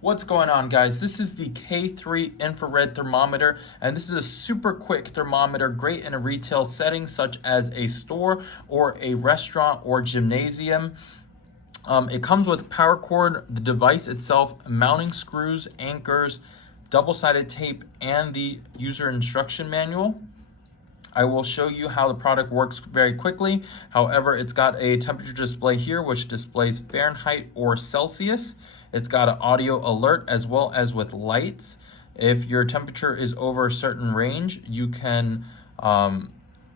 What's going on, guys? This is the K3 infrared thermometer, and this is a super quick thermometer, great in a retail setting such as a store or a restaurant or gymnasium. It comes with power cord, the device itself, mounting screws, anchors, double-sided tape, and the user instruction manual. I will show you how the product works very quickly. However, it's got a temperature display here, which displays Fahrenheit or Celsius. It's got an audio alert as well as with lights. If your temperature is over a certain range, you can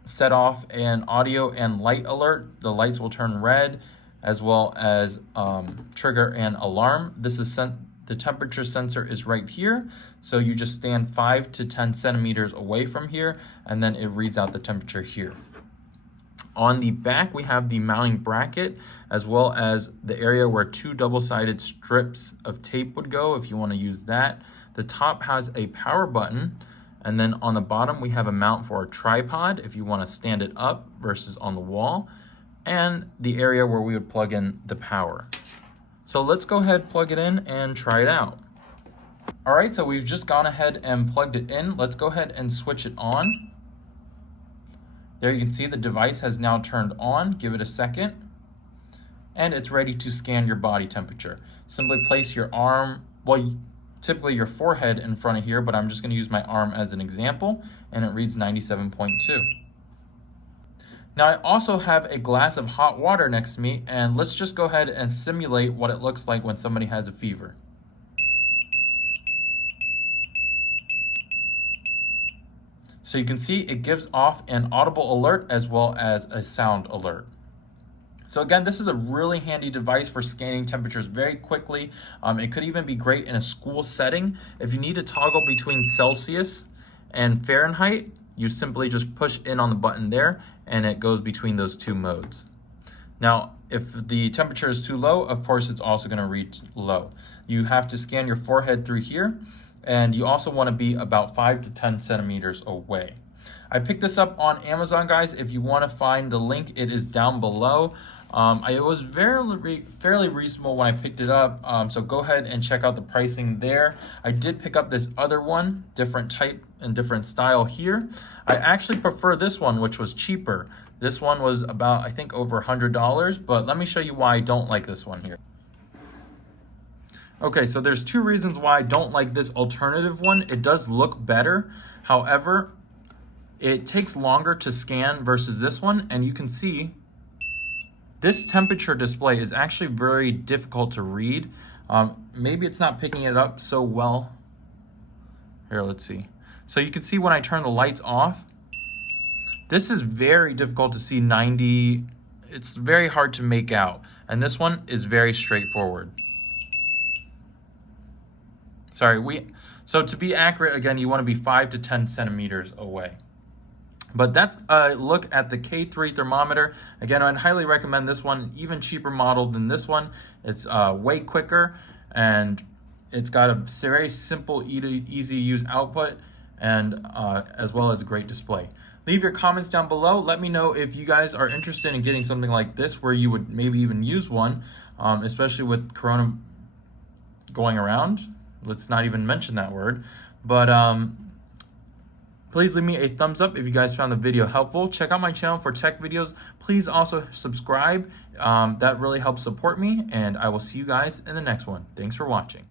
set off an audio and light alert. The lights will turn red as well as trigger an alarm. The temperature sensor is right here, so you just stand 5 to 10 centimeters away from here, and then it reads out the temperature here. On the back, we have the mounting bracket, as well as the area where two double-sided strips of tape would go if you want to use that. The top has a power button, and then on the bottom, we have a mount for a tripod if you want to stand it up versus on the wall, and the area where we would plug in the power. So let's go ahead, plug it in, and try it out. All right, so we've just gone ahead and plugged it in. Let's go ahead and switch it on. There you can see the device has now turned on. Give it a second. And it's ready to scan your body temperature. Simply place your arm, typically your forehead in front of here, but I'm just gonna use my arm as an example, and it reads 97.2. Now I also have a glass of hot water next to me, and let's just go ahead and simulate what it looks like when somebody has a fever. So you can see it gives off an audible alert as well as a sound alert. So again, this is a really handy device for scanning temperatures very quickly. It could even be great in a school setting. If you need to toggle between Celsius and Fahrenheit, you simply just push in on the button there and it goes between those two modes. Now, if the temperature is too low, of course, it's also gonna read low. You have to scan your forehead through here, and you also wanna be about 5 to 10 centimeters away. I picked this up on Amazon, guys. If you wanna find the link, it is down below. It was fairly reasonable when I picked it up, so go ahead and check out the pricing there. I did pick up this other one, different type and different style here. I actually prefer this one, which was cheaper. This one was about, I think, over $100, but let me show you why I don't like this one here. Okay, so there's two reasons why I don't like this alternative one. It does look better. However, it takes longer to scan versus this one, and you can see this temperature display is actually very difficult to read. Maybe it's not picking it up so well. Here, let's see. So you can see when I turn the lights off, this is very difficult to see 90. It's very hard to make out. And this one is very straightforward. So to be accurate, again, you want to be 5 to 10 centimeters away. But that's a look at the K3 thermometer. Again, I'd highly recommend this one, even cheaper model than this one. It's way quicker, and it's got a very simple, easy to use output, and as well as a great display. Leave your comments down below. Let me know if you guys are interested in getting something like this, where you would maybe even use one, especially with Corona going around. Let's not even mention that word. But please leave me a thumbs up if you guys found the video helpful. Check out my channel for tech videos. Please also subscribe. That really helps support me, and I will see you guys in the next one. Thanks for watching.